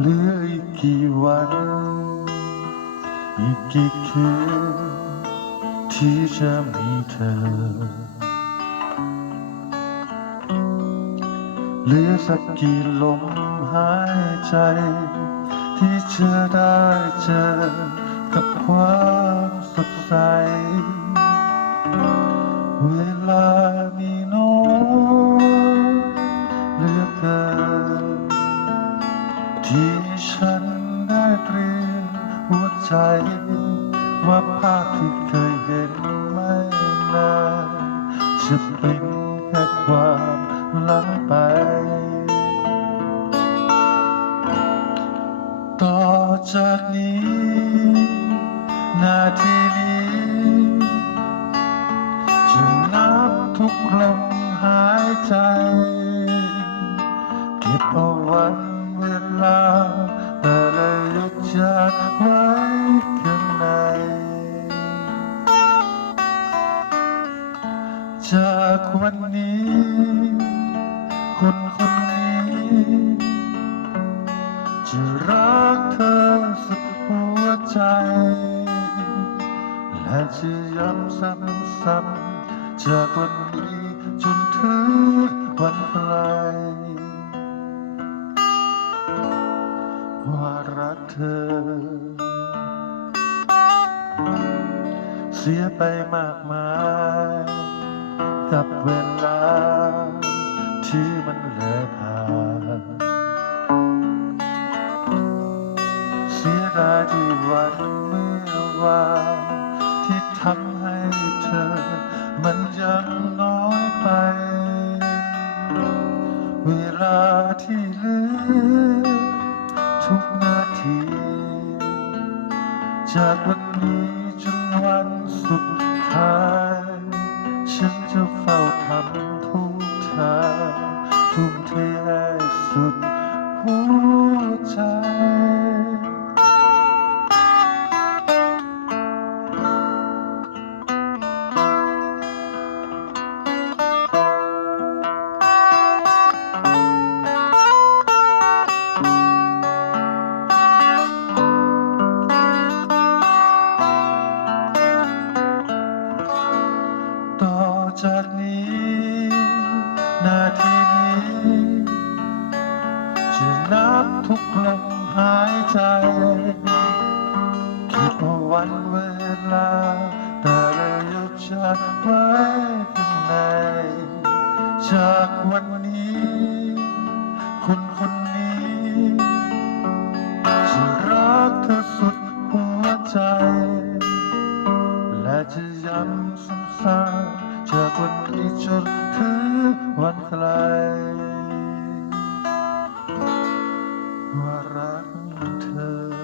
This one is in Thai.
เหลืออีกกี่วันอีกกี่คืนที่จะมีเธอเหลือสักกี่ลมหายใจที่จะได้เจอกับความสดใสเวลามีน้อยเหลือเกินที่ฉันได้เตรียมหัวใจว่าภาพที่เคยเห็นไม่นานจะเป็นแค่ความหลังไปต่อจากนี้นาทีนี้จะนับทุกลมหายใจเก็บเอาวันเวลาแต่ละหยุดจากไว้ข้างในจากวันนี้คนคนนี้จะรักเธอสุดหัวใจและจะย้ำซ้ำๆจากวันนี้จนถึงวันไกลว่ารักเธอเสียไปมากมายกับเวลาที่มันเลยผ่านเสียดายที่วันเมื่อวานที่ทำให้เธอมันยังน้อยไปเวลาที่เหลือทุกนาทีจากวันนี้จนวันสุดท้ายฉันจะเฝ้าทำทุกทางทุ่มเทให้สุดหัวใจต่อจากนี้นาทีนี้จะนับทุกลมหายใจคิดว่าวันเวลาแต่ละหยดจากไว้ข้างในจากวันนี้คนคนนี้จะรักเธอสุดหัวใจและจะย้ำซ้ำๆจากวันนี้จนถึงวันไกลว่ารักเธอ